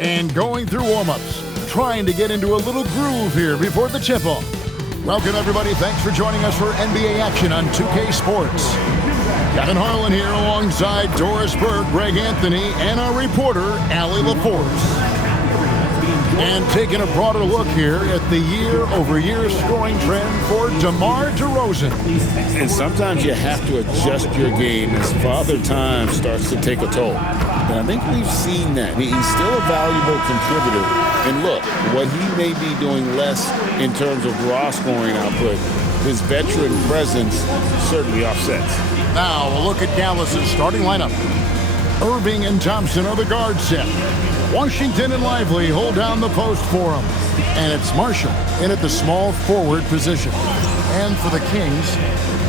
And going through warm-ups, trying to get into a little groove here before the tip-off. Welcome, everybody. Thanks for joining us for NBA action on 2K Sports. Kevin Harlan here alongside Doris Berg, Greg Anthony, and our reporter, Allie LaForce. And taking a broader look here at the year-over-year scoring trend for DeMar DeRozan. And sometimes you have to adjust your game as Father Time starts to take a toll. And I think we've seen that. He's still a valuable contributor. And look, what he may be doing less in terms of raw scoring output, his veteran presence certainly offsets. Now a look at Dallas's starting lineup. Irving and Thompson are the guard set. Washington and Lively hold down the post for him. And it's Marshall in at the small forward position. And for the Kings,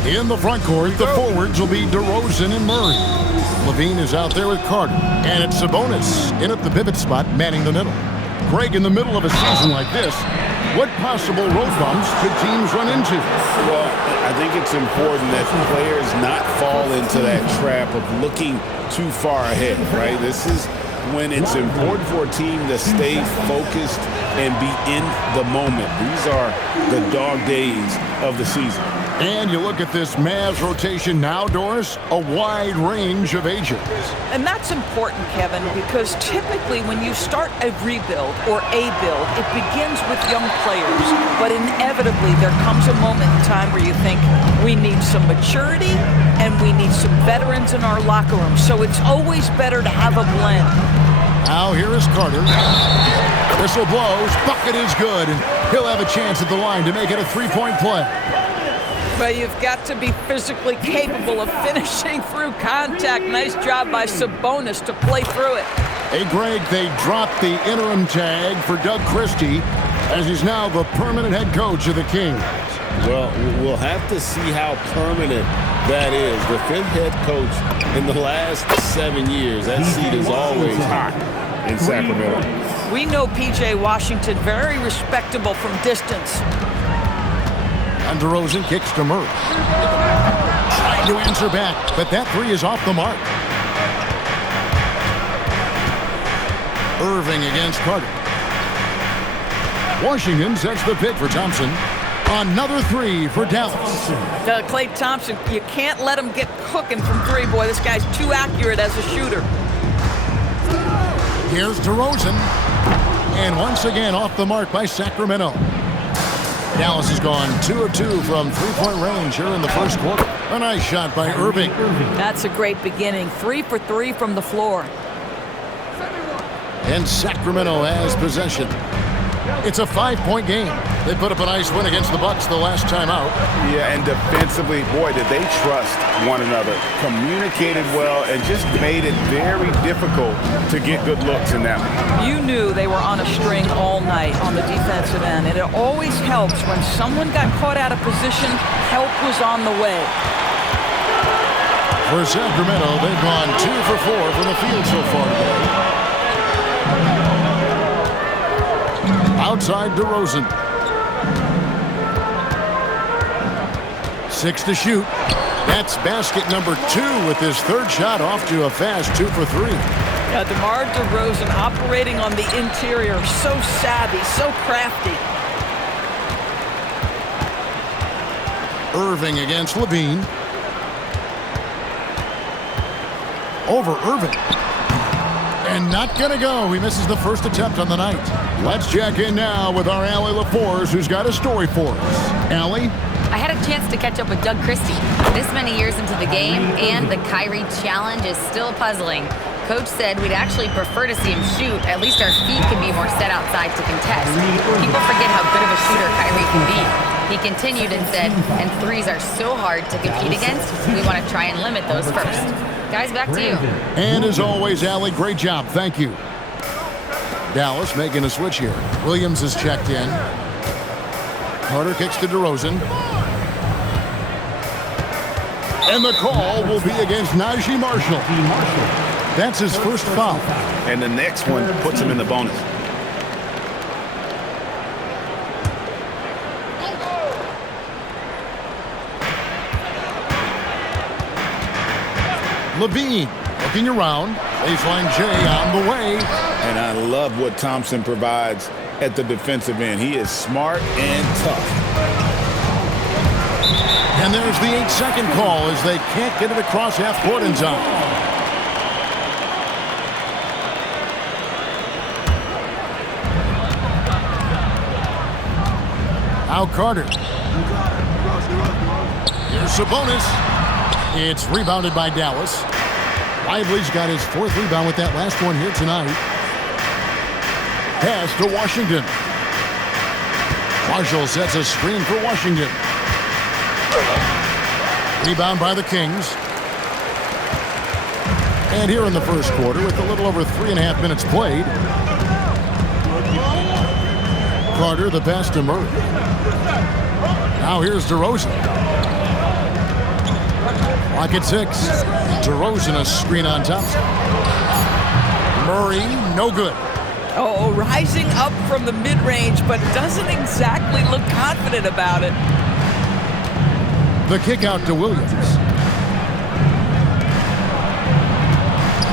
in the front court, the forwards will be DeRozan and Murray. Levine is out there with Carter. And it's Sabonis in at the pivot spot, manning the middle. Greg, in the middle of a season like this, what possible road bumps could teams run into? Well, I think it's important that players not fall into that trap of looking too far ahead, right? This is when it's important for a team to stay focused and be in the moment. These are the dog days of the season. And you look at this Mavs rotation now, Doris, a wide range of ages. And that's important, Kevin, because typically when you start a rebuild or a build, it begins with young players. But inevitably, there comes a moment in time where you think we need some maturity and we need some veterans in our locker room. So it's always better to have a blend. Now here is Carter. Whistle blows, bucket is good, and he'll have a chance at the line to make it a three-point play. But you've got to be physically capable of finishing through contact. Nice job by Sabonis to play through it. Hey, Greg, they dropped the interim tag for Doug Christie as he's now the permanent head coach of the Kings. Well, we'll have to see how permanent that is. The fifth head coach in the last 7 years. That seat is always hot in Sacramento. We know P.J. Washington very respectable from distance. And DeRozan kicks to Murray. Trying to answer back, but that three is off the mark. Irving against Carter. Washington sets the pick for Thompson. Another three for Dallas. Klay Thompson, you can't let him get cooking from three. Boy, this guy's too accurate as a shooter. Here's DeRozan. And once again off the mark by Sacramento. Dallas has gone 2 of 2 from three-point range here in the first quarter. A nice shot by Irving. That's a great beginning. 3 for 3 from the floor. And Sacramento has possession. It's a 5-point game. They put up a nice win against the Bucks the last time out. Yeah, and defensively, boy, did they trust one another. Communicated well and just made it very difficult to get good looks in that one. You knew they were on a string all night on the defensive end, and it always helps when someone got caught out of position, help was on the way. For Sacramento, they've gone 2 for 4 from the field so far today. Outside DeRozan. 6 to shoot. That's basket number 2 with his third shot off to a fast 2 for 3. Yeah, DeMar DeRozan operating on the interior. So savvy, so crafty. Irving against Levine. Over Irving. And not gonna go. He misses the first attempt on the night. Let's check in now with our Allie LaForce, who's got a story for us. Allie? I had a chance to catch up with Doug Christie. This many years into the game, and the Kyrie challenge is still puzzling. Coach said we'd actually prefer to see him shoot. At least our feet can be more set outside to contest. People forget how good of a shooter Kyrie can be. He continued and said, and threes are so hard to compete against, we want to try and limit those first. Guys, back to you. And as always, Allie, great job. Thank you. Dallas making a switch here. Williams is checked in. Carter kicks to DeRozan. And the call will be against Najee Marshall. That's his first foul. And the next one puts him in the bonus. Levine looking around. Baseline J on the way. And I love what Thompson provides at the defensive end. He is smart and tough. And there's the 8-second call as they can't get it across half court in time. Now Carter. Here's Sabonis. It's rebounded by Dallas. Lively's got his 4th rebound with that last one here tonight. Pass to Washington. Marshall sets a screen for Washington. Rebound by the Kings. And here in the first quarter, with a little over 3.5 minutes played, Carter the pass to Murray. Now here's DeRozan. Clock at 6. DeRozan a screen on Thompson. Murray, no good. Oh, rising up from the mid-range, but doesn't exactly look confident about it. The kick out to Williams.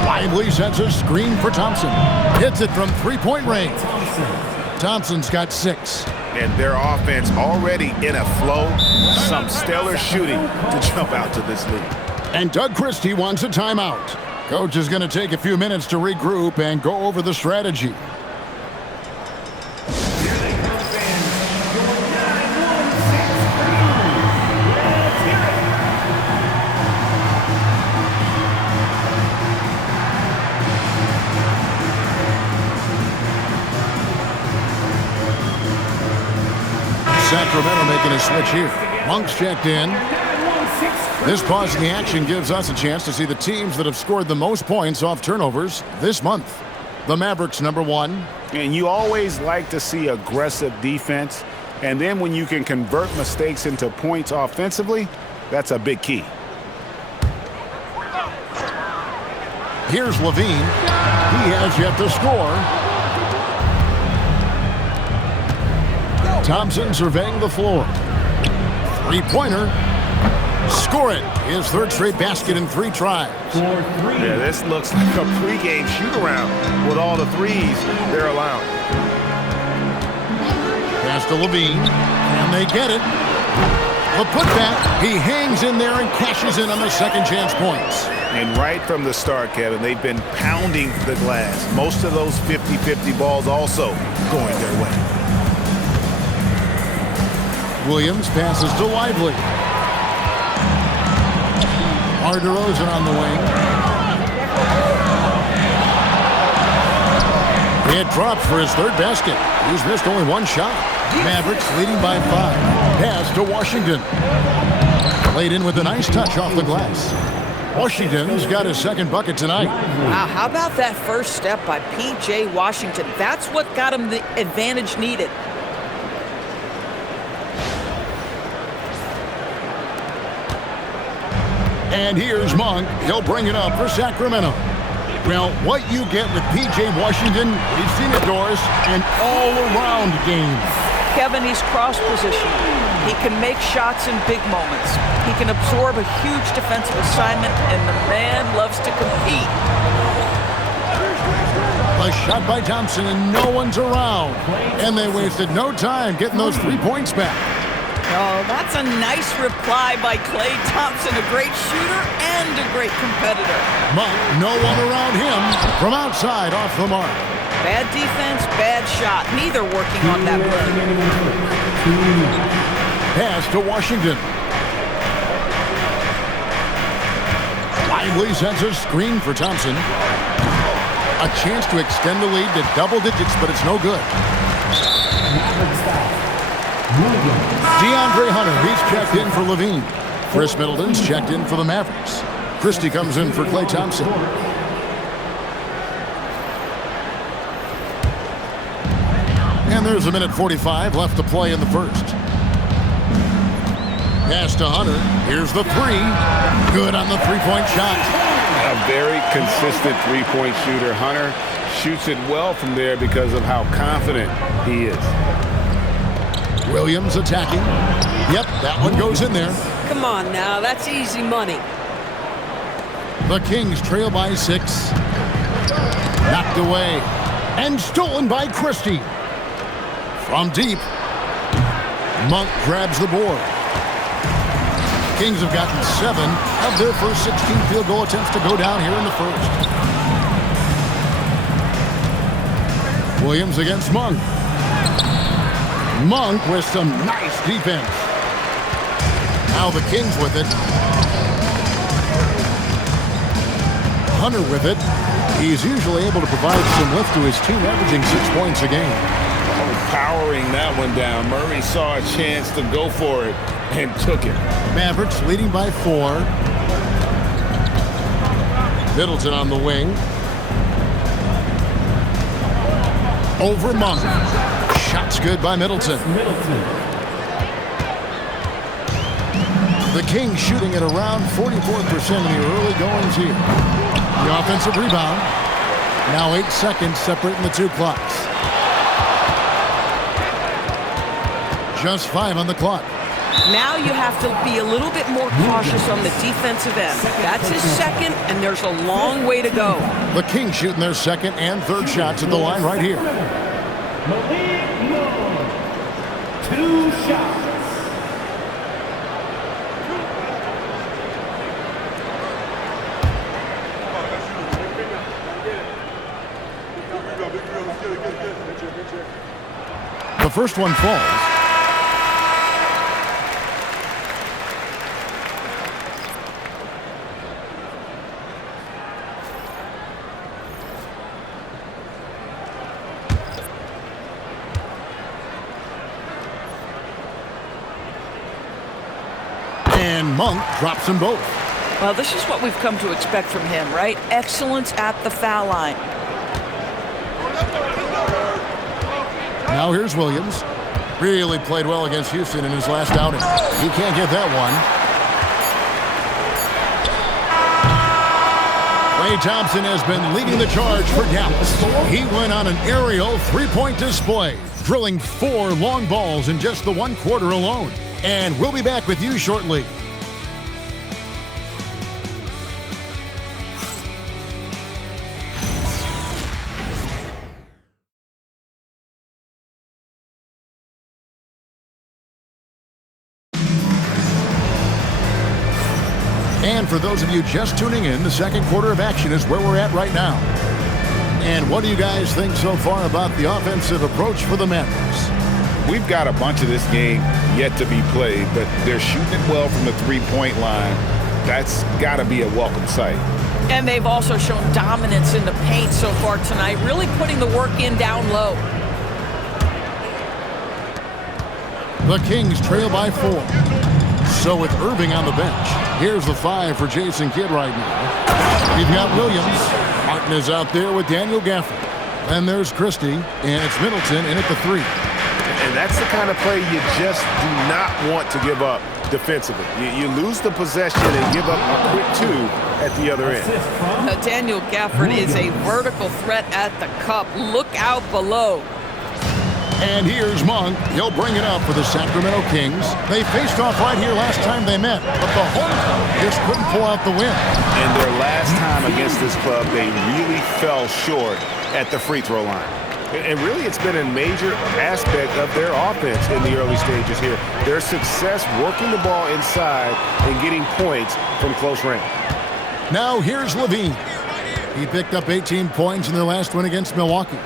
Lively sets a screen for Thompson. Hits it from 3-point range. Thompson's got 6. And their offense already in a flow. Some stellar shooting to jump out to this lead. And Doug Christie wants a timeout. Coach is going to take a few minutes to regroup and go over the strategy. Sacramento making a switch here. Monk's checked in. This pause in the action gives us a chance to see the teams that have scored the most points off turnovers this month. The Mavericks, number 1. And you always like to see aggressive defense. And then when you can convert mistakes into points offensively, that's a big key. Here's Levine. He has yet to score. Thompson surveying the floor. 3-pointer. Score it. His 3rd straight basket in 3 tries. Yeah, this looks like a pregame shoot-around with all the threes they're allowing. Pass to Levine. And they get it. The putback. He hangs in there and cashes in on the second chance points. And right from the start, Kevin, they've been pounding the glass. Most of those 50-50 balls also going their way. Williams passes to Lively. DeRozan on the wing. It drops for his 3rd basket. He's missed only 1 shot. Mavericks leading by 5. Pass to Washington. Played in with a nice touch off the glass. Washington's got his 2nd bucket tonight. Wow, how about that first step by P.J. Washington? That's what got him the advantage needed. And here's Monk. He'll bring it up for Sacramento. Well, what you get with P.J. Washington, we've seen it, Doris, an all-around game. Kevin, he's cross-positional. He can make shots in big moments. He can absorb a huge defensive assignment, and the man loves to compete. A shot by Thompson, and no one's around. And they wasted no time getting those 3 points back. Oh, that's a nice reply by Klay Thompson, a great shooter and a great competitor. Monk, no one around him from outside off the mark. Bad defense, bad shot. Neither working on that play. Pass to Washington. Lively sends a screen for Thompson. A chance to extend the lead to double digits, but it's no good. DeAndre Hunter, he's checked in for Levine. Chris Middleton's checked in for the Mavericks. Christie comes in for Klay Thompson. And there's a minute 45 left to play in the first. Pass to Hunter. Here's the 3. Good on the 3-point shot. A very consistent 3-point shooter. Hunter shoots it well from there because of how confident he is. Williams attacking. Yep, that one goes in there. Come on now, that's easy money. The Kings trail by 6. Knocked away and stolen by Christie. From deep, Monk grabs the board. Kings have gotten 7 of their first 16 field goal attempts to go down here in the first. Williams against Monk. Monk with some nice defense. Now the Kings with it. Hunter with it. He's usually able to provide some lift to his team, averaging 6 points a game. Powering that one down. Murray saw a chance to go for it and took it. Mavericks leading by 4. Middleton on the wing. Over Monk. Shot's good by Middleton. The Kings shooting at around 44% in the early goings here. The offensive rebound. Now 8 seconds separating the two clocks. Just 5 on the clock. Now you have to be a little bit more cautious on the defensive end. That's his second, and there's a long way to go. The Kings shooting their second and third shots at the line right here. 2 shots. The first one falls. And Monk drops them both. Well, this is what we've come to expect from him, right? Excellence at the foul line. Now here's Williams. Really played well against Houston in his last outing. He can't get that one. Klay Thompson has been leading the charge for Dallas. He went on an aerial three-point display, drilling 4 long balls in just the 1 quarter alone. And we'll be back with you shortly. And for those of you just tuning in, the second quarter of action is where we're at right now. And what do you guys think so far about the offensive approach for the Mavericks? We've got a bunch of this game yet to be played, but they're shooting it well from the three-point line. That's got to be a welcome sight. And they've also shown dominance in the paint so far tonight, really putting the work in down low. The Kings trail by 4. So with Irving on the bench, here's the 5 for Jason Kidd right now. We've got Williams. Martin is out there with Daniel Gafford. Then there's Christie, and it's Middleton in at the 3. And that's the kind of play you just do not want to give up defensively. You lose the possession and give up a quick 2 at the other end. Daniel Gafford is a vertical threat at the cup. Look out below. And here's Monk. He'll bring it up for the Sacramento Kings. They faced off right here last time they met, but the home team just couldn't pull out the win. And their last time against this club, they really fell short at the free throw line. And really, it's been a major aspect of their offense in the early stages here. Their success working the ball inside and getting points from close range. Now here's Levine. He picked up 18 points in their last win against Milwaukee.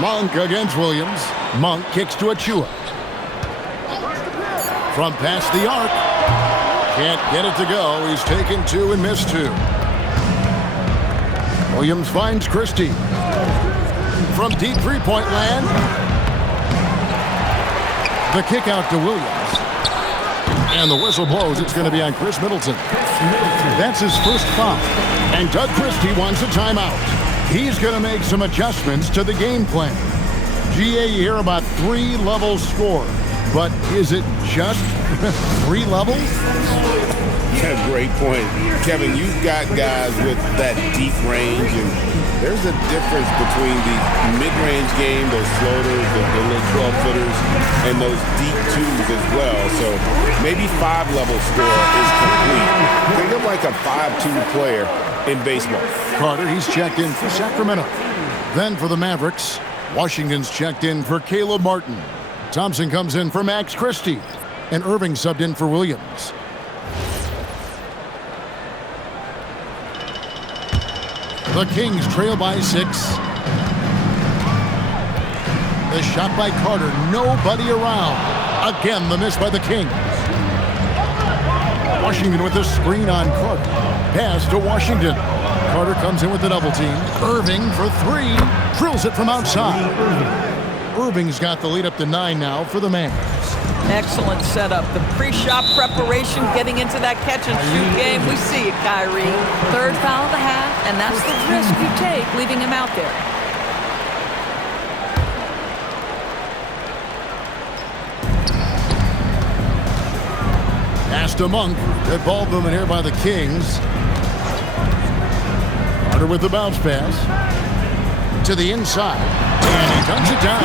Monk against Williams. Monk kicks to Achua. From past the arc. Can't get it to go. He's taken 2 and missed 2. Williams finds Christie. From deep three-point land. The kick out to Williams. And the whistle blows. It's going to be on Chris Middleton. That's his first foul. And Doug Christie wants a timeout. He's going to make some adjustments to the game plan. GA, you hear about 3-level score. But is it just 3 levels? Yeah, great point. Kevin, you've got guys with that deep range and There's a difference between the mid-range game, those floaters, the little 12-footers, and those deep twos as well. So maybe 5-level score is complete. Think of like a 5-2 player in baseball. Carter, he's checked in for Sacramento. Then for the Mavericks, Washington's checked in for Caleb Martin. Thompson comes in for Max Christie. And Irving subbed in for Williams. The Kings trail by 6. The shot by Carter, nobody around. Again, the miss by the Kings. Washington with the screen on Carter. Pass to Washington. Carter comes in with the double team. Irving for 3. Drills it from outside. Irving's got the lead up to 9 now for the Mavs. Excellent setup. The pre-shot preparation, getting into that catch-and-shoot game. We see it, Kyrie. Third foul of the half, and that's the risk you take, leaving him out there. Pass to Monk. Good ball movement here by the Kings. Carter with the bounce pass. To the inside. And he comes it down.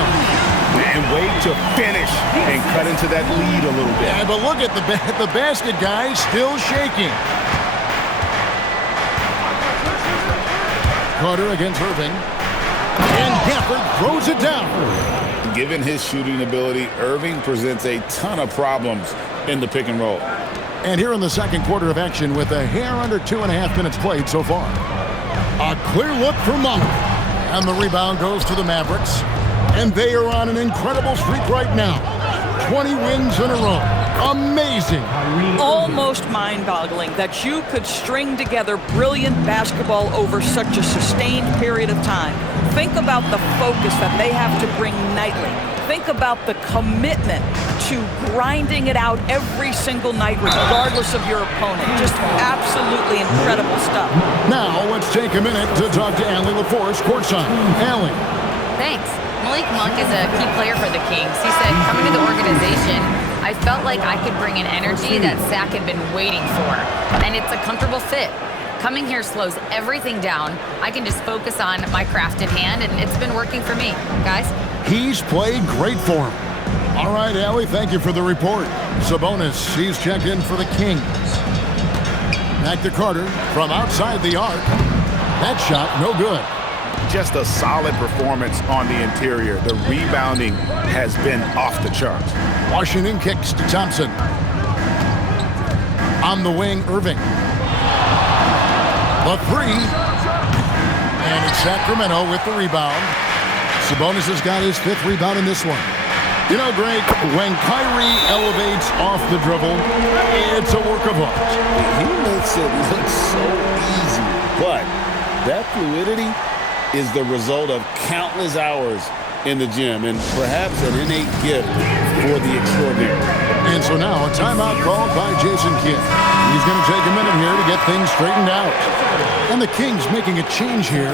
And wait to finish and cut into that lead a little bit. Yeah, but look at the basket, guys, still shaking. Carter against Irving. And Gafford throws it down. Given his shooting ability, Irving presents a ton of problems in the pick and roll. And here in the second quarter of action with a hair under 2.5 minutes played so far. A clear look for Monk. And the rebound goes to the Mavericks. And they are on an incredible streak right now. 20 wins in a row. Amazing. Almost mind-boggling that you could string together brilliant basketball over such a sustained period of time. Think about the focus that they have to bring nightly. Think about the commitment to grinding it out every single night, regardless of your opponent. Just absolutely incredible stuff. Now, let's take a minute to talk to Allie LaForce, courtside. Allie. Thanks. Malik Monk is a key player for the Kings. He said, coming to the organization, I felt like I could bring an energy that Sac had been waiting for. And it's a comfortable fit. Coming here slows everything down. I can just focus on my craft at hand, and it's been working for me. Guys? He's played great for him. All right, Allie, thank you for the report. Sabonis, he's checked in for the Kings. Back to Carter from outside the arc. That shot, no good. Just a solid performance on the interior. The rebounding has been off the charts. Washington kicks to Thompson. On the wing, Irving. The 3. And it's Sacramento with the rebound. Sabonis has got his 5th rebound in this one. You know, Greg, when Kyrie elevates off the dribble, it's a work of art. He makes it look so easy, but that fluidity is the result of countless hours in the gym and perhaps an innate gift for the extraordinary. And so now a timeout called by Jason Kidd. He's going to take a minute here to get things straightened out. And the Kings making a change here.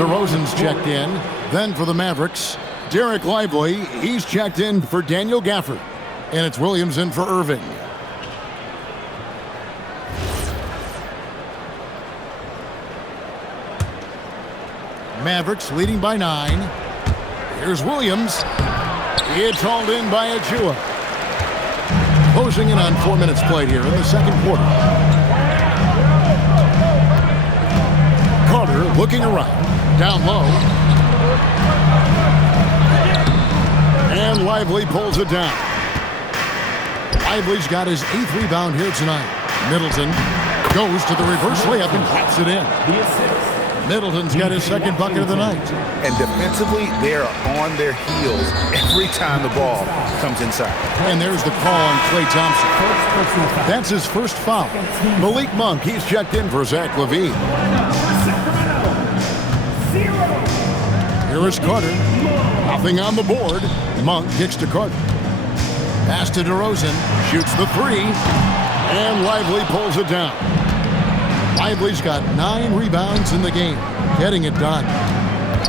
DeRozan's checked in. Then for the Mavericks, Dereck Lively, he's checked in for Daniel Gafford. And it's Williams in for Irving. Mavericks leading by 9. Here's Williams. It's hauled in by Achua. Closing in on 4 minutes played here in the second quarter. Carter looking around. Down low. And Lively pulls it down. Lively's got his 8th rebound here tonight. Middleton goes to the reverse layup and claps it in. Middleton's got his 2nd bucket of the night. And defensively, they are on their heels every time the ball comes inside. And there's the call on Klay Thompson. That's his 1st foul. Malik Monk, he's checked in for Zach LaVine. Here is Carter. Nothing on the board. Monk kicks to Carter. Pass to DeRozan. Shoots the 3. And Lively pulls it down. Lively's got 9 rebounds in the game, getting it done.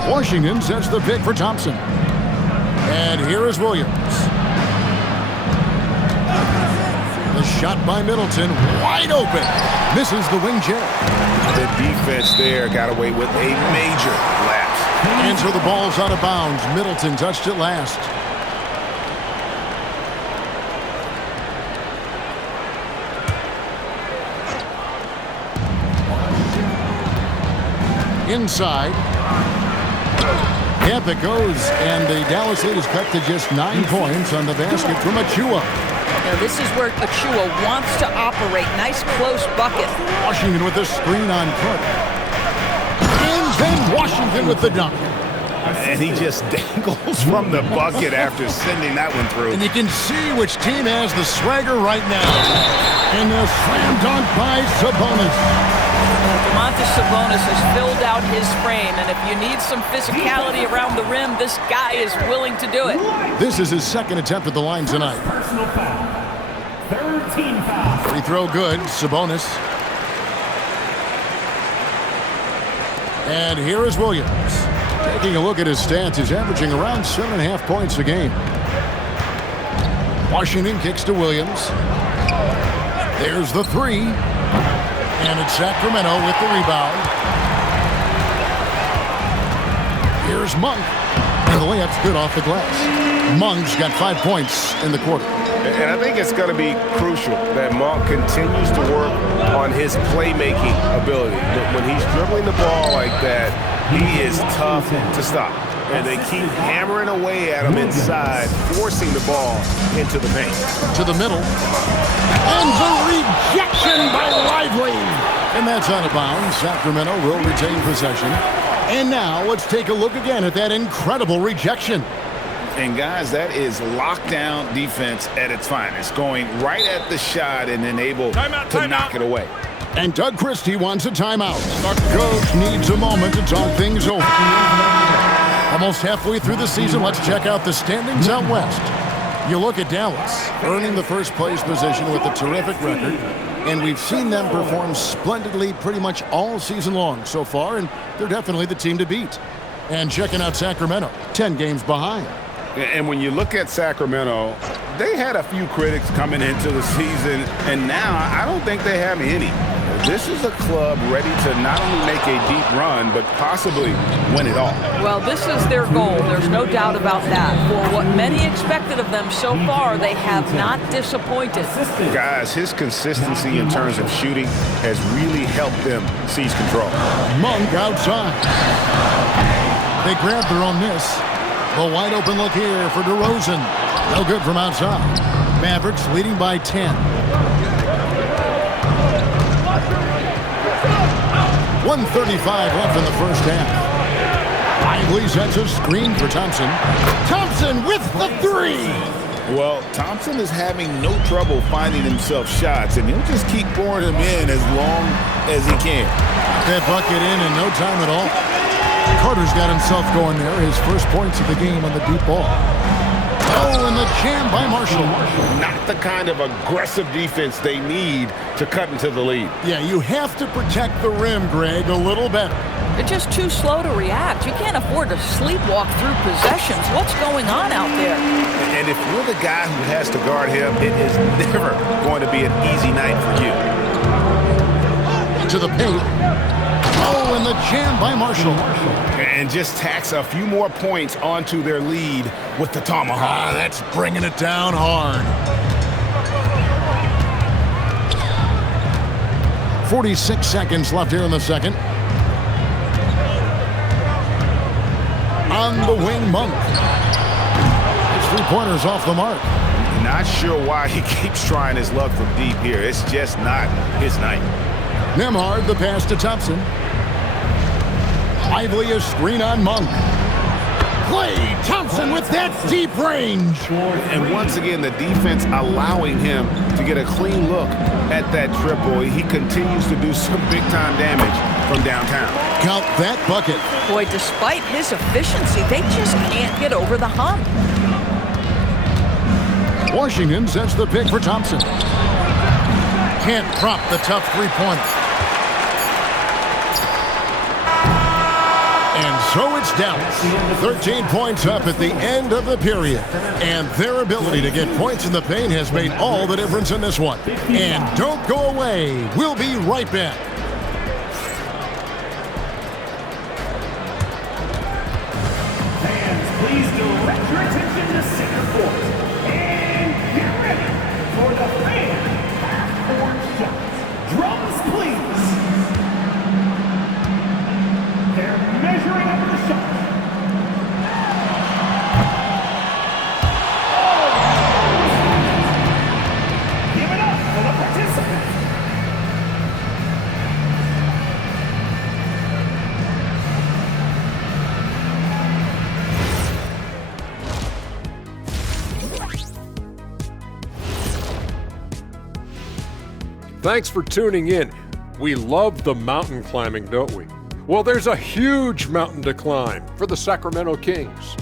Washington sets the pick for— and here is Williams. The The shot by Middleton, wide open. Misses the wing jab. The defense there got away with a major lapse. And so the ball's out of bounds. Middleton touched it last. Inside. Yep, it goes. And the Dallas lead is cut to just 9 points on the basket from Achua. Now, this is where Achua wants to operate. Nice close bucket. Washington with the screen on Cook. And then Washington with the dunk. And he just dangles from the bucket after sending that one through. And you can see which team has the swagger right now. And a slam dunk by Sabonis. Sabonis has filled out his frame, and if you need some physicality around the rim, this guy is willing to do it. This is his second attempt at the line tonight. Personal foul. Third team foul. Free throw good, Sabonis. And here is Williams. Taking a look at his stats, he's averaging around 7.5 points a game. Washington kicks to Williams. There's the three. And it's Sacramento with the rebound. Here's Monk. And the layup's good off the glass. Monk's got 5 points in the quarter. And I think it's going to be crucial that Monk continues to work on his playmaking ability. When he's dribbling the ball like that, he is tough to stop. And they keep hammering away at him inside, forcing the ball into the paint. To the middle. And the rejection by Lively. And that's out of bounds. Sacramento will retain possession. And now let's take a look again at that incredible rejection. And guys, that is lockdown defense at its finest. Going right at the shot and then able to knock it away. And Doug Christie wants a timeout. The coach needs a moment to talk things over. Almost halfway through the season, let's check out the standings out west. You look at Dallas, earning the first place position with a terrific record, and we've seen them perform splendidly pretty much all season long so far, and they're definitely the team to beat. And checking out Sacramento, 10 games behind. And when you look at Sacramento, they had a few critics coming into the season, and now I don't think they have any. This is a club ready to not only make a deep run, but possibly win it all. Well, this is their goal. There's no doubt about that. For what many expected of them so far, they have not disappointed. Guys, his consistency in terms of shooting has really helped them seize control. Monk outside. They grab their own miss. A wide open look here for DeRozan. No good from outside. Mavericks leading by 10. 1:35 left in the first half. Bagley sets a screen for Thompson. Thompson with the three. Well, Thompson is having no trouble finding himself shots, and he'll just keep pouring them in as long as he can. That bucket in no time at all. Carter's got himself going there. His first points of the game on the deep ball. Oh, and the jam by Marshall. Not the kind of aggressive defense they need to cut into the lead. Yeah, you have to protect the rim, Greg, a little better. They're just too slow to react. You can't afford to sleepwalk through possessions. What's going on out there? And if you're the guy who has to guard him, it is never going to be an easy night for you. To the paint. Oh, and the jam by Marshall. And just tacks a few more points onto their lead with the tomahawk. Ah, that's bringing it down hard. 46 seconds left here in the second. On the wing, Monk. His three-pointer's off the mark. Not sure why he keeps trying his luck from deep here. It's just not his night. Nembhard, the pass to Thompson. Lively a screen on Monk. Klay Thompson with that deep range. And once again, the defense allowing him to get a clean look at that triple. He continues to do some big-time damage from downtown. Count that bucket. Boy, despite his efficiency, they just can't get over the hump. Washington sets the pick for Thompson. Can't prop the tough three-pointer. And So it's Dallas, 13 points up at the end of the period. And their ability to get points in the paint has made all the difference in this one. And don't go away. We'll be right back. Fans, please direct your attention to center court. And get ready for the fan half-court shots. Drums, please. They're measuring up the shot. Give it up for the participants. Thanks for tuning in. We love the mountain climbing, don't we? Well, there's a huge mountain to climb for the Sacramento Kings.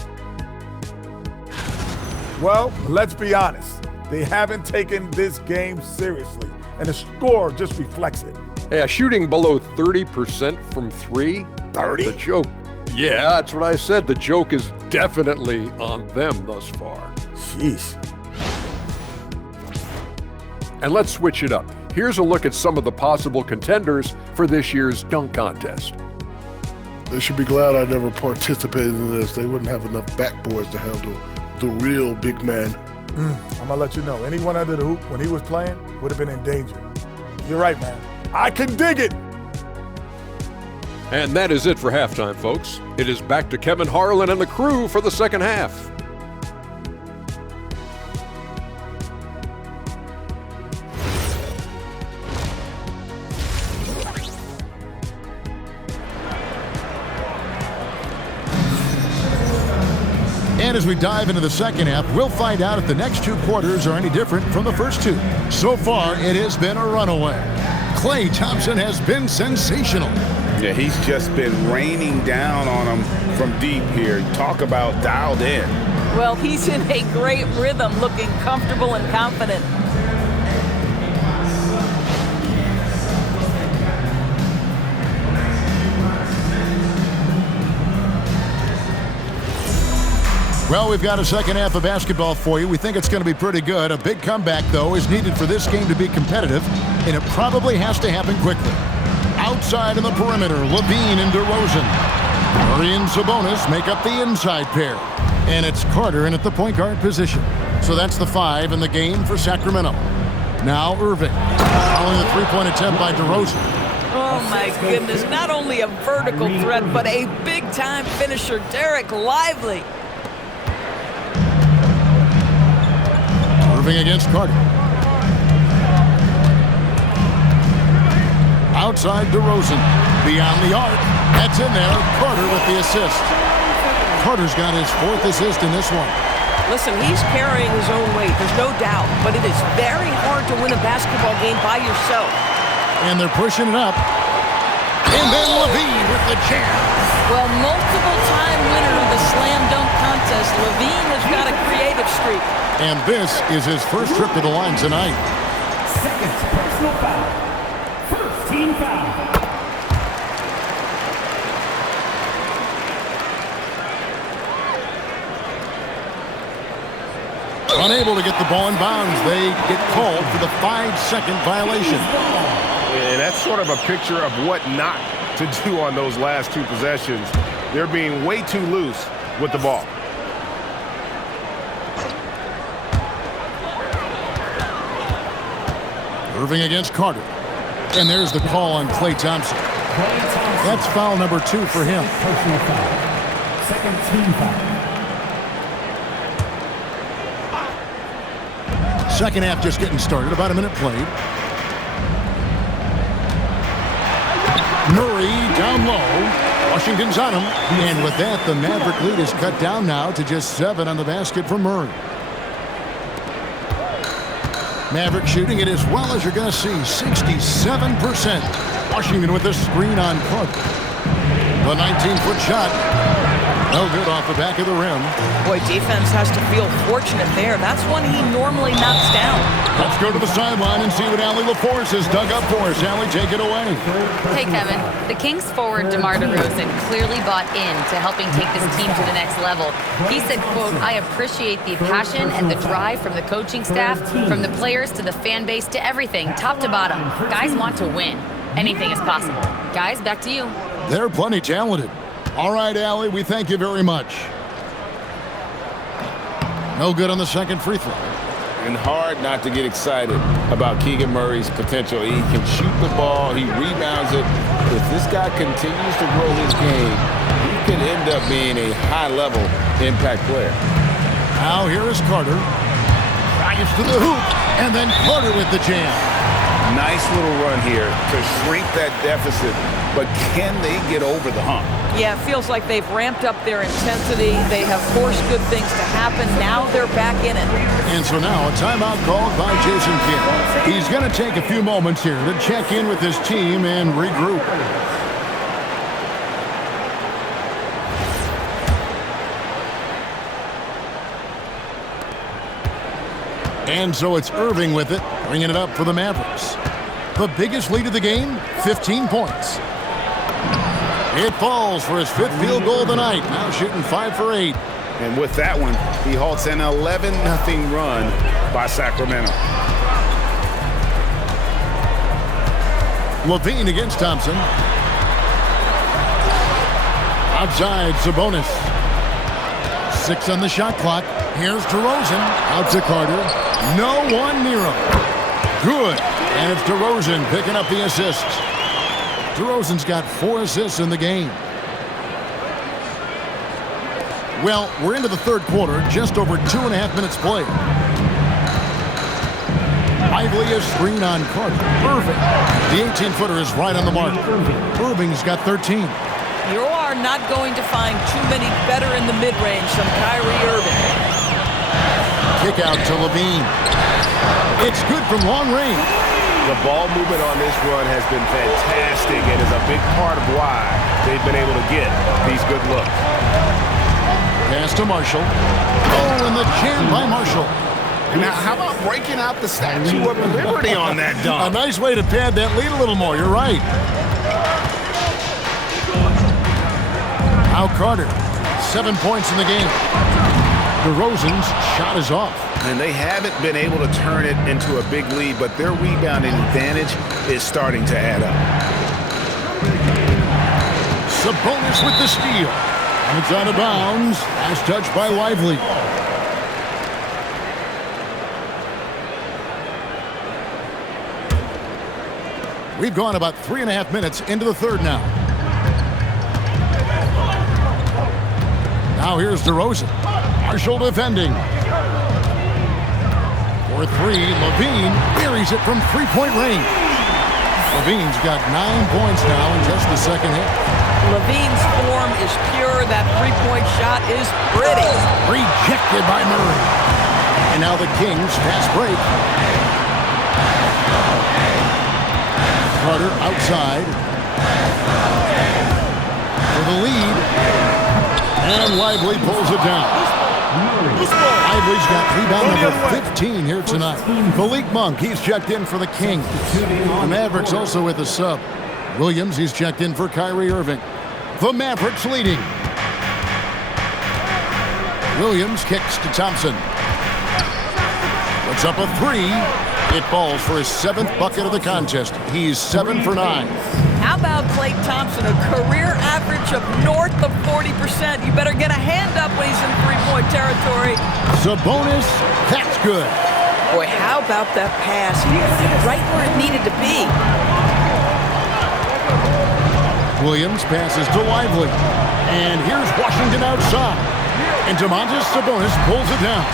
Well, let's be honest. They haven't taken this game seriously, and the score just reflects it. Yeah, shooting below 30% from three. 30? The joke. Yeah, that's what I said. The joke is definitely on them thus far. Jeez. And let's switch it up. Here's a look at some of the possible contenders for this year's dunk contest. They should be glad I never participated in this. They wouldn't have enough backboards to handle the real big man. I'm going to let you know, anyone under the hoop when he was playing would have been in danger. You're right, man. I can dig it. And that is it for halftime, folks. It is back to Kevin Harlan and the crew for the second half. And as we dive into the second half, we'll find out if the next two quarters are any different from the first two. So far, it has been a runaway. Klay Thompson has been sensational. Yeah, he's just been raining down on him from deep here. Talk about dialed in. Well, he's in a great rhythm, looking comfortable and confident. Well, we've got a second half of basketball for you. We think it's going to be pretty good. A big comeback, though, is needed for this game to be competitive, and it probably has to happen quickly. Outside in the perimeter, Levine and DeRozan. Murray and Sabonis make up the inside pair. And it's Carter in at the point guard position. So that's the 5 in the game for Sacramento. Now Irving, following the three-point attempt by DeRozan. Oh, my goodness. Not only a vertical threat, but a big-time finisher, Dereck Lively. Irving against Carter. Outside DeRozan. Beyond the arc. That's in there. Carter with the assist. Carter's got his 4th assist in this one. Listen, he's carrying his own weight, there's no doubt, but it is very hard to win a basketball game by yourself. And they're pushing it up. And then Levine with the jam. Well, multiple-time winner of the slam dunk contest, Levine has got a creative streak. And this is his first trip to the line tonight. Second personal foul. First team foul. Unable to get the ball in bounds. They get called for the 5-second violation. And that's sort of a picture of what not to do on those last two possessions. They're being way too loose with the ball. Irving against Carter. And there's the call on Klay Thompson. That's foul number 2 for him. Personal foul. Second team foul. Second half just getting started. About a minute played. Murray down low. Washington's on him. And with that, the Maverick lead is cut down now to just 7 on the basket for Murray. Maverick shooting it as well as you're going to see, 67%. Washington with a screen on Carter. The 19-foot shot. No good off the back of the rim. Boy, defense has to feel fortunate there. That's one he normally knocks down. Let's go to the sideline and see what Allie LaForce has dug up for us. Allie, take it away. Hey, Kevin. The Kings forward DeMar DeRozan clearly bought in to helping take this team to the next level. He said, quote, "I appreciate the passion and the drive from the coaching staff, from the players to the fan base to everything, top to bottom. Guys want to win. Anything is possible." Guys, back to you. They're plenty talented. All right, Allie, we thank you very much. No good on the second free throw. And hard not to get excited about Keegan Murray's potential. He can shoot the ball. He rebounds it. If this guy continues to grow his game, he could end up being a high-level impact player. Now here is Carter. Drives to the hoop, and then Carter with the jam. Nice little run here to shrink that deficit, but can they get over the hump? Yeah, it feels like they've ramped up their intensity. They have forced good things to happen. Now they're back in it. And so now a timeout called by Jason Kidd. He's going to take a few moments here to check in with his team and regroup. And so it's Irving with it, bringing it up for the Mavericks. The biggest lead of the game, 15 points. It falls for his fifth field goal of the night, now shooting 5 for 8. And with that one, he halts an 11-0 run by Sacramento. Levine against Thompson. Outside, Sabonis. 6 on the shot clock. Here's DeRozan. Out to Carter. No one near him. Good. And it's DeRozan picking up the assists. DeRozan's got 4 assists in the game. Well, we're into the third quarter, just over 2.5 minutes played. Lively is screen on Carter. Irving. The 18-footer is right on the mark. Irving's got 13. You are not going to find too many better in the mid-range than Kyrie Irving. Kick out to Levine. It's good from long range. The ball movement on this run has been fantastic and is a big part of why they've been able to get these good looks. Pass to Marshall. Oh, and the jam by Marshall. Now, how about breaking out the Statue of Liberty on that dunk? A nice way to pad that lead a little more. You're right. Now Carter, 7 points in the game. DeRozan's shot is off. And they haven't been able to turn it into a big lead, but their rebounding advantage is starting to add up. Sabonis with the steal. And it's out of bounds. Last touch by Lively. We've gone about 3.5 minutes into the third now. Now here's DeRozan. Marshall defending. For 3, Levine buries it from three-point range. Levine's got 9 points now in just the second hit. Levine's form is pure. That three-point shot is pretty. Rejected by Murray. And now the Kings fast break. Carter outside. For the lead. And Lively pulls it down. Lively's got rebound number 15 here tonight. Malik Monk, he's checked in for the Kings. The Mavericks also with a sub. Williams, he's checked in for Kyrie Irving. The Mavericks leading. Williams kicks to Thompson. Puts up a 3. It falls for his 7th bucket of the contest. He's 7 for 9. How about Klay Thompson, a career average of north of 40%? You better get a hand up when he's in three-point territory. Sabonis, that's good. Boy, how about that pass? He put it right where it needed to be. Williams passes to Lively. And here's Washington outside. And Domantas Sabonis pulls it down.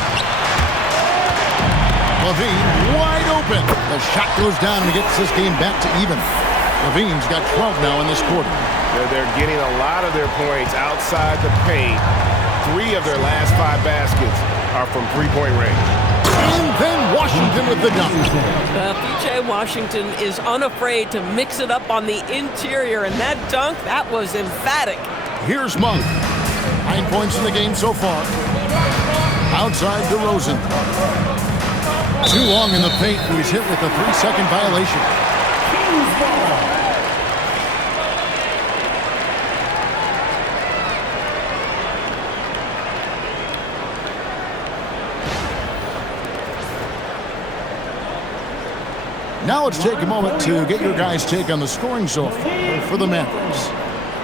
Levine wide open. The shot goes down and gets this game back to even. Levine's got 12 now in this quarter. They're getting a lot of their points outside the paint. 3 of their last 5 baskets are from three-point range. And then Washington with the dunk. P.J. Washington is unafraid to mix it up on the interior, and that dunk, that was emphatic. Here's Monk. 9 points in the game so far. Outside DeRozan. Too long in the paint, and he's hit with a 3-second violation. Kings ball. Now let's take a moment to get your guys' take on the scoring so far for the Mavericks.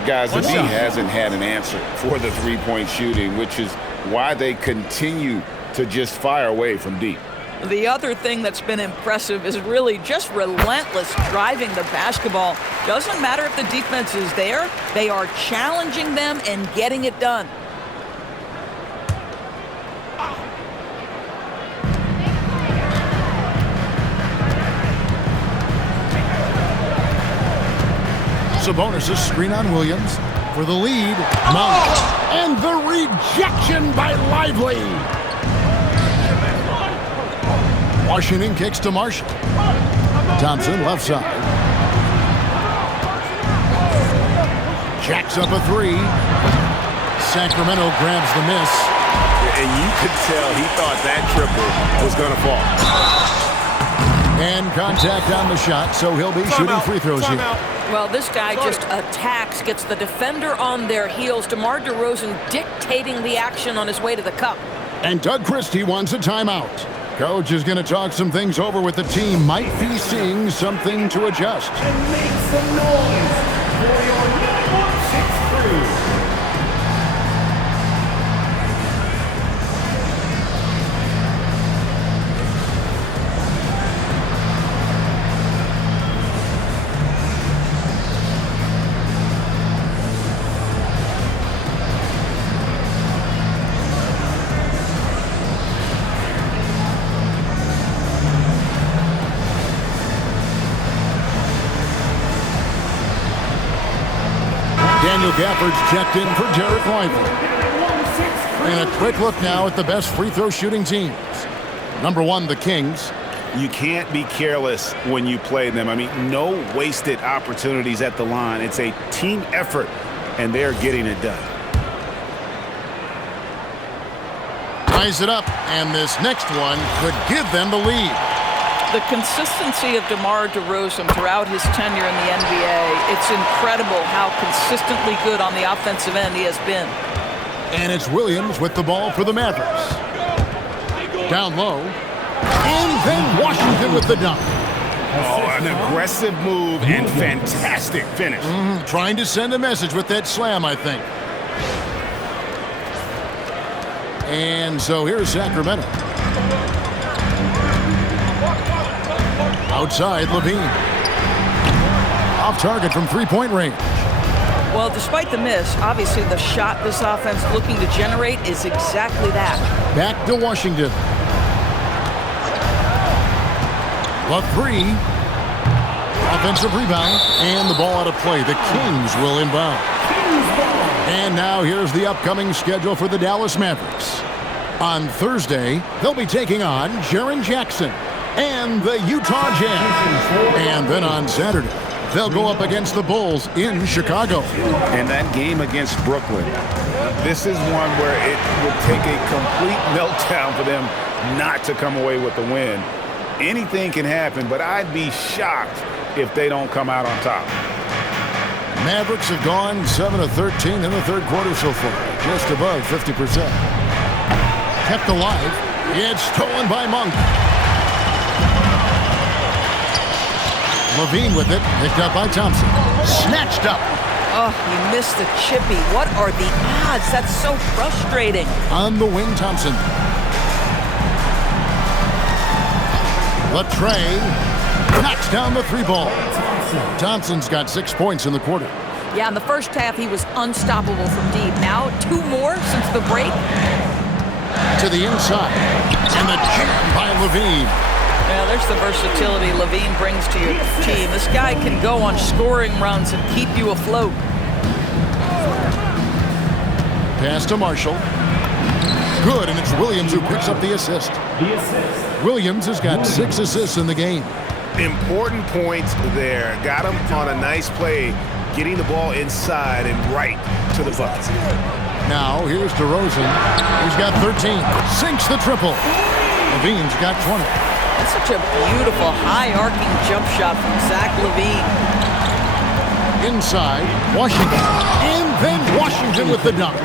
Guys, the D hasn't had an answer for the three-point shooting, which is why they continue to just fire away from deep. The other thing that's been impressive is really just relentless driving the basketball. Doesn't matter if the defense is there, they are challenging them and getting it done. Sabonis' screen on Williams for the lead. Monk. And the rejection by Lively. Washington kicks to Marshall. Thompson left side. Jacks up a three. Sacramento grabs the miss. And you could tell he thought that triple was going to fall. And contact on the shot, so he'll be shooting free throws here. Well, this guy just attacks, gets the defender on their heels. DeMar DeRozan dictating the action on his way to the cup. And Doug Christie wants a timeout. Coach is going to talk some things over with the team. Might be seeing something to adjust. And make some noise for your number 6 crew. Daniel Gafford's checked in for Dereck Lively. And a quick look now at the best free throw shooting teams. Number 1, the Kings. You can't be careless when you play them. I mean, no wasted opportunities at the line. It's a team effort, and they're getting it done. Ties it up, and this next one could give them the lead. The consistency of DeMar DeRozan throughout his tenure in the NBA, it's incredible how consistently good on the offensive end he has been. And it's Williams with the ball for the Mavericks. Down low. And then Washington with the dunk. Oh, an aggressive move and fantastic finish. Trying to send a message with that slam, I think. And so here's Sacramento. Outside, Levine. Off target from three-point range. Well, despite the miss, obviously the shot this offense looking to generate is exactly that. Back to Washington. The three. Offensive rebound. And the ball out of play. The Kings will inbound. And now here's the upcoming schedule for the Dallas Mavericks. On Thursday, they'll be taking on Jaren Jackson and the Utah Jazz. And then on Saturday, they'll go up against the Bulls in Chicago. And that game against Brooklyn, this is one where it would take a complete meltdown for them not to come away with the win. Anything can happen, but I'd be shocked if they don't come out on top. Mavericks have gone 7 of 13 in the third quarter so far, just above 50%. Kept alive. It's stolen by Monk. Levine with it, picked up by Thompson. Snatched up. Oh, he missed the chippy. What are the odds? That's so frustrating. On the wing, Thompson. Latrey knocks down the three ball. Thompson's got 6 points in the quarter. Yeah, in the first half, he was unstoppable from deep. Now, 2 more since the break. To the inside. And the jam by Levine. Yeah, there's the versatility Levine brings to your team. This guy can go on scoring runs and keep you afloat. Pass to Marshall. Good, and it's Williams who picks up the assist. Williams has got 6 assists in the game. Important points there. Got him on a nice play, getting the ball inside and right to the bucket. Now, here's DeRozan. He's got 13. Sinks the triple. Levine's got 20. That's such a beautiful, high-arcing jump shot from Zach LaVine. Inside, Washington. And then Washington with the dunk.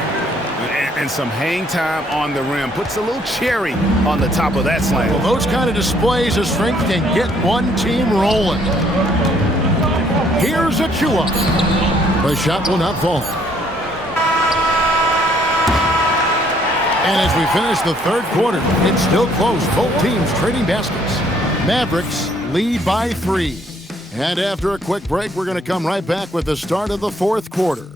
And some hang time on the rim. Puts a little cherry on the top of that slam. Well, those kind of displays of strength can get one team rolling. Here's Achua. The shot will not fall. And as we finish the third quarter, it's still close. Both teams trading baskets. Mavericks lead by 3. And after a quick break, we're going to come right back with the start of the fourth quarter.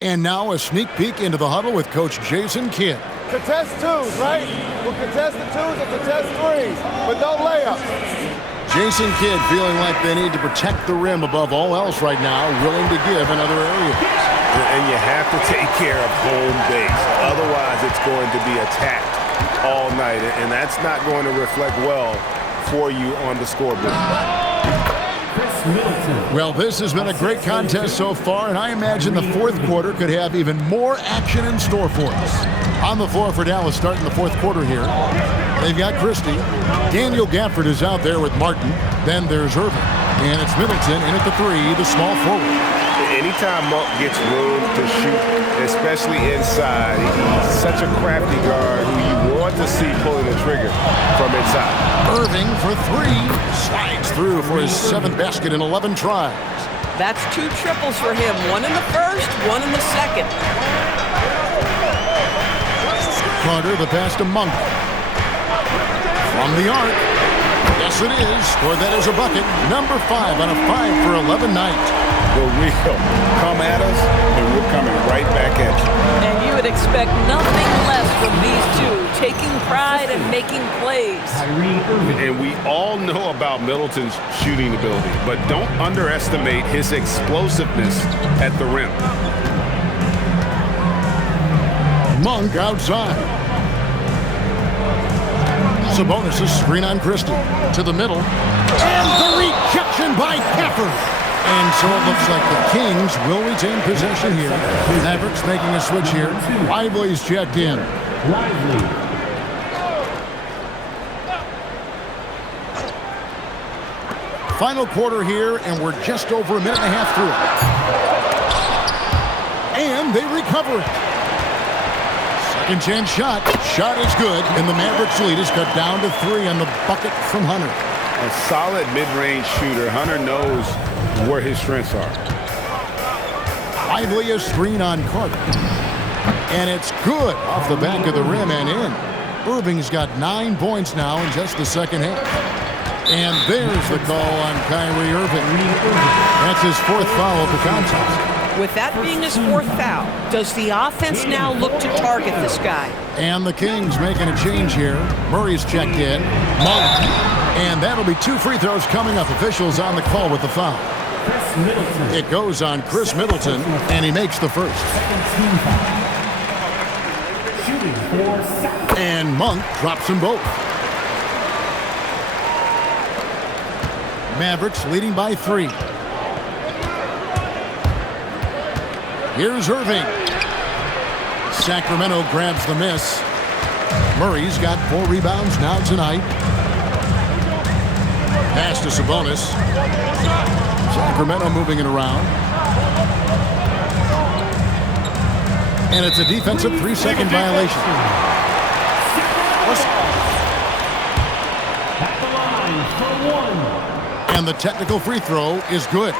And now a sneak peek into the huddle with Coach Jason Kidd. Contest twos, right? We'll contest the twos and contest threes, but no layups. Jason Kidd feeling like they need to protect the rim above all else right now, willing to give in other areas. And you have to take care of home base. Otherwise, it's going to be attacked all night, and that's not going to reflect well for you on the scoreboard. Well, this has been a great contest so far, and I imagine the fourth quarter could have even more action in store for us. On the floor for Dallas starting the fourth quarter here. They've got Christie. Daniel Gafford is out there with Martin. Then there's Irving. And it's Middleton in at the 3, the small forward. Anytime Monk gets room to shoot, especially inside, he's such a crafty guard who you want to see pulling the trigger from inside. Irving for 3. Slides through for his 7th basket in 11 tries. That's 2 triples for him. 1 in the first, 1 in the second. Carter, the pass to Monk. From the arc. Yes, it is. Scored that as a bucket. Number 5 on a 5 for 11 night. The wheel come at us, and we're coming right back at you. And you would expect nothing less from these two, taking pride and making plays. And we all know about Middleton's shooting ability, but don't underestimate his explosiveness at the rim. Monk outside. Sabonis' screen on Christie. To the middle. And the rejection by Gafford. And so it looks like the Kings will retain possession here. Mavericks making a switch here. Lively's checked in. Final quarter here, and we're just over a minute and a half through it. And they recover it. Second chance shot. Shot is good, and the Mavericks lead is cut down to 3 on the bucket from Hunter. A solid mid-range shooter. Hunter knows where his strengths are. Lively a screen on Carter. And it's good off the back of the rim and in. Irving's got 9 points now in just the second half. And there's the call on Kyrie Irving. That's his 4th foul of the contest. With that being his 4th foul, does the offense now look to target this guy? And the Kings making a change here. Murray's checked in. Monk. And that'll be 2 free throws coming up. Officials on the call with the foul. It goes on Chris Middleton, and he makes the first. And Monk drops them both. Mavericks leading by 3. Here's Irving. Sacramento grabs the miss. Murray's got 4 rebounds now tonight. Pass to Sabonis. Sacramento moving it around. And it's a defensive 3-second violation. And the technical free throw is good.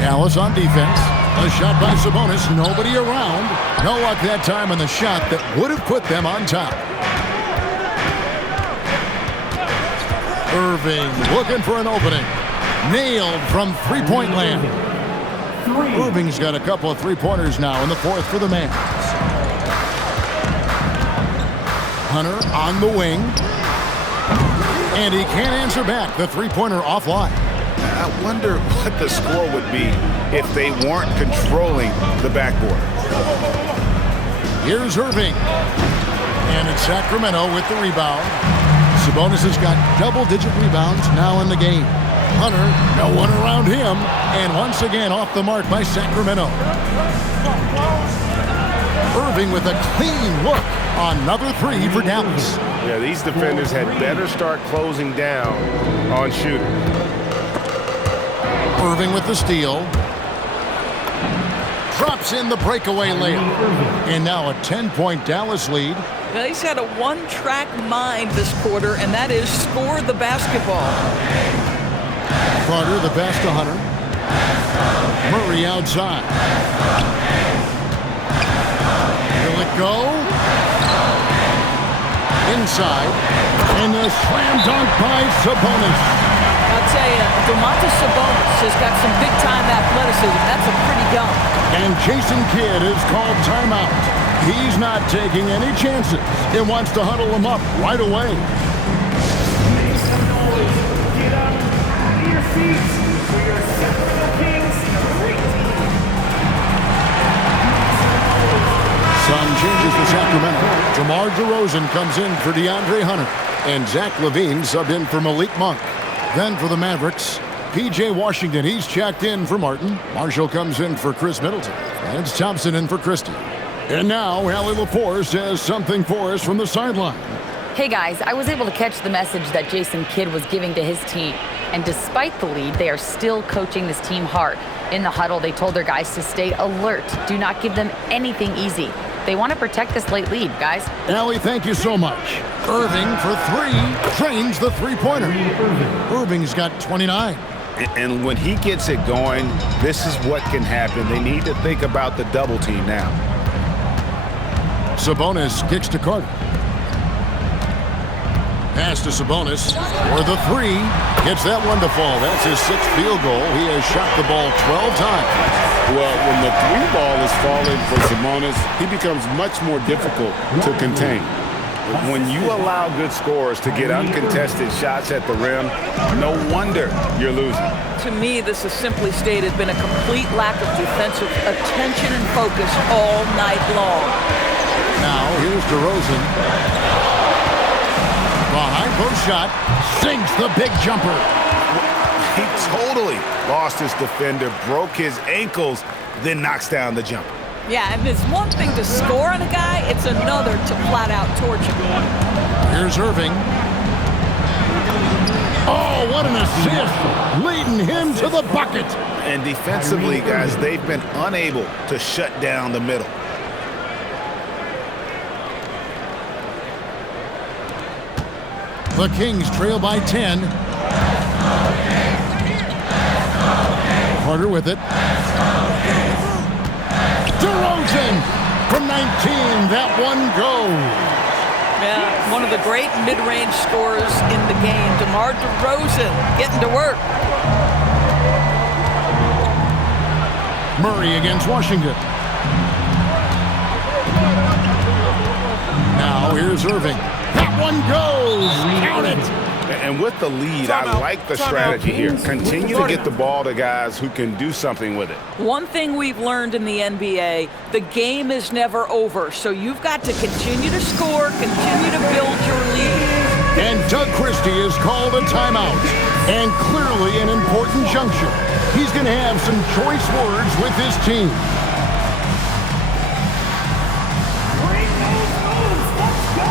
Dallas on defense. A shot by Sabonis. Nobody around. No luck that time on the shot that would have put them on top. Irving looking for an opening. Nailed from three-point land. Irving's got a couple of three-pointers now in the 4th for the Mavs. Hunter on the wing. And he can't answer back. The three-pointer offline. I wonder what the score would be if they weren't controlling the backboard. Here's Irving. And it's Sacramento with the rebound. Sabonis has got double-digit rebounds now in the game. Hunter, no one around him. And once again off the mark by Sacramento. Irving with a clean look. Another three for Dallas. Yeah, these defenders had better start closing down on shooting. Irving with the steal. Drops in the breakaway layup. And now a 10-point Dallas lead. Well, he's had a one-track mind this quarter, and that is score the basketball. Carter, the pass to Hunter. Murray outside. Will it go? Inside. And a slam dunk by Sabonis. I'll tell you, Domantas Sabonis has got some big-time athleticism. That's a pretty dunk. And Jason Kidd is called timeout. He's not taking any chances. He wants to huddle him up right away. Make some noise. Get up out of your seats for your Sacramento Kings great team. Some changes for Sacramento. DeMar DeRozan comes in for DeAndre Hunter. And Zach LaVine subbed in for Malik Monk. Then for the Mavericks, P.J. Washington, he's checked in for Martin. Marshall comes in for Chris Middleton. And it's Thompson in for Christie. And now, Allie Lepore says something for us from the sideline. Hey guys, I was able to catch the message that Jason Kidd was giving to his team. And despite the lead, they are still coaching this team hard. In the huddle, they told their guys to stay alert. Do not give them anything easy. They want to protect this late lead, guys. Allie, thank you so much. Irving for three, drains the three-pointer. Irving's got 29. And when he gets it going, this is what can happen. They need to think about the double team now. Sabonis kicks to Carter. Pass to Sabonis for the three. Gets that one to fall. That's his sixth field goal. He has shot the ball 12 times. Well, when the three ball is falling for Sabonis, he becomes much more difficult to contain. When you allow good scorers to get uncontested shots at the rim, no wonder you're losing. To me, this has simply stated been a complete lack of defensive attention and focus all night long. Now, here's DeRozan. The high post shot sinks the big jumper. He totally lost his defender, broke his ankles, then knocks down the jumper. Yeah, and it's one thing to score on a guy, it's another to flat out torture him. Here's Irving. Oh, what an assist! Leading him to the bucket. And defensively, guys, they've been unable to shut down the middle. The Kings trail by 10. Carter with it. DeRozan from 19. That one goes. Yeah, one of the great mid-range scorers in the game. DeMar DeRozan getting to work. Murray against Washington. Now here's Irving. That one goes. Count it. And with the lead, I like the strategy here. Continue to get the ball to guys who can do something with it. One thing we've learned in the NBA, the game is never over. So you've got to continue to score, continue to build your lead. And Doug Christie is called a timeout. And clearly an important juncture. He's going to have some choice words with his team. Break those moves. Let's go.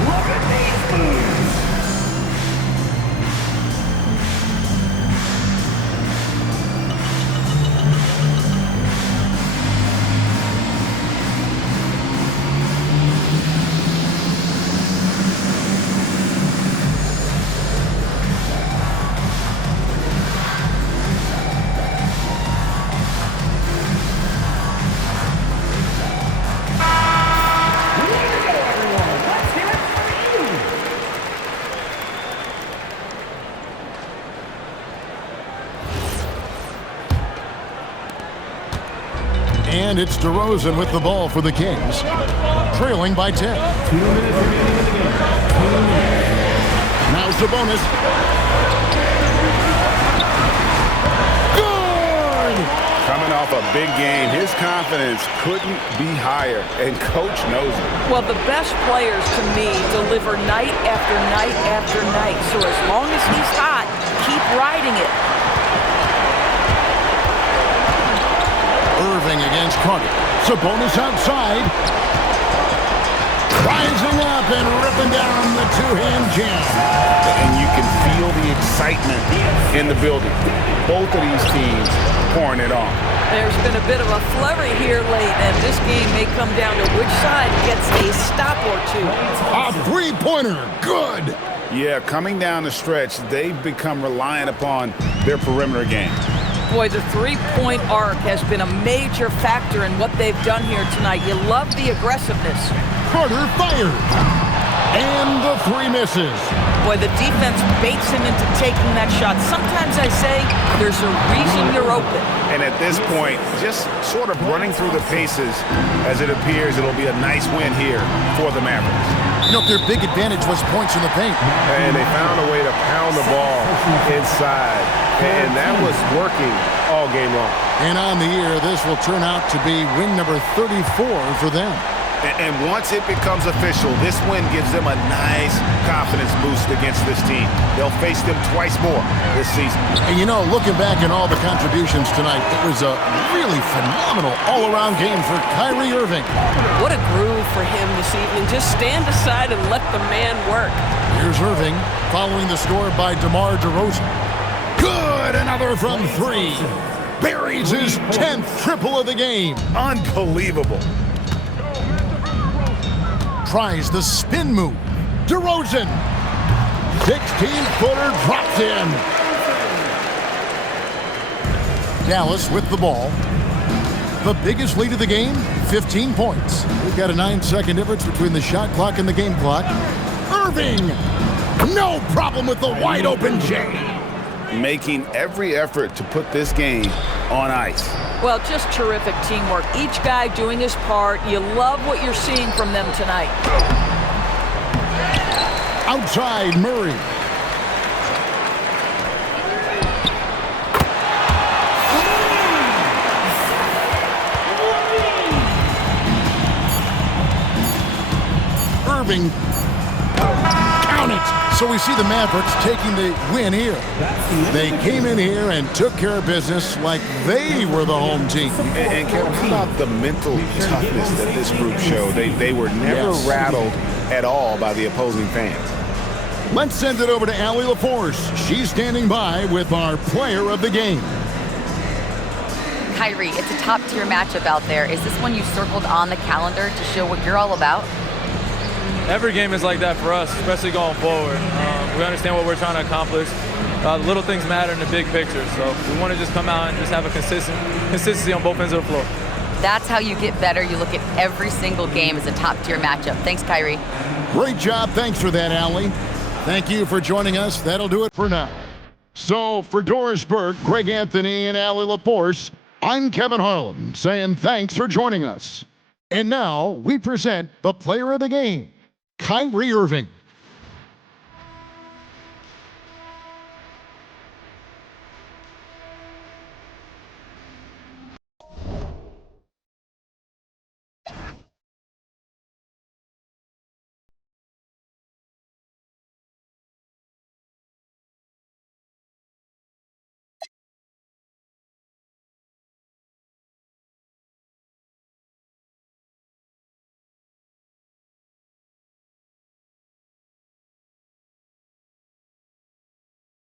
Look at these moves. And it's DeRozan with the ball for the Kings, trailing by 10. 2 minutes remaining in the game. 2 minutes. Now Sabonis. Good! Coming off a big game, his confidence couldn't be higher, and Coach knows it. Well, the best players, to me, deliver night after night after night. So as long as he's hot, keep riding it. Irving against Carter. Sabonis outside. Rising up and ripping down the two-hand jam. And you can feel the excitement in the building. Both of these teams pouring it on. There's been a bit of a flurry here late, and this game may come down to which side gets a stop or two. A three-pointer. Good. Yeah, coming down the stretch, they've become reliant upon their perimeter game. Boy, the three-point arc has been a major factor in what they've done here tonight. You love the aggressiveness. Carter fired. And the three misses. Boy, the defense baits him into taking that shot. Sometimes I say there's a reason you're open. And at this point, just sort of running through the paces, as it appears it'll be a nice win here for the Mavericks. You know, their big advantage was points in the paint. And they found a way to pound the ball inside. And that was working all game long. And on the year, this will turn out to be win number 34 for them. And once it becomes official, this win gives them a nice confidence boost against this team. They'll face them twice more this season. And you know, looking back at all the contributions tonight, it was a really phenomenal all-around game for Kyrie Irving. What a groove for him this evening. Just stand aside and let the man work. Here's Irving following the score by DeMar DeRozan. Good, another from three. Buries his 10th triple of the game. Unbelievable. Tries the spin move. DeRozan. 16-footer drops in. Dallas with the ball. The biggest lead of the game, 15 points. We've got a 9-second difference between the shot clock and the game clock. Irving. No problem with the wide open J. Making every effort to put this game on ice. Well, just terrific teamwork. Each guy doing his part. You love what you're seeing from them tonight. Outside Murray. Irving. Count it. So we see the Mavericks taking the win here. They came in here and took care of business like they were the home team. And Kevin, how about the mental toughness that this group showed? They were never rattled at all by the opposing fans. Let's send it over to Allie LaForce. She's standing by with our player of the game. Kyrie, it's a top-tier matchup out there. Is this one you circled on the calendar to show what you're all about? Every game is like that for us, especially going forward. We understand what we're trying to accomplish. The little things matter in the big picture, so we want to just come out and just have a consistency on both ends of the floor. That's how you get better. You look at every single game as a top-tier matchup. Thanks, Kyrie. Great job. Thanks for that, Allie. Thank you for joining us. That'll do it for now. So for Doris Burke, Greg Anthony, and Allie LaForce, I'm Kevin Harlan saying thanks for joining us. And now we present the player of the game, Kyrie Irving.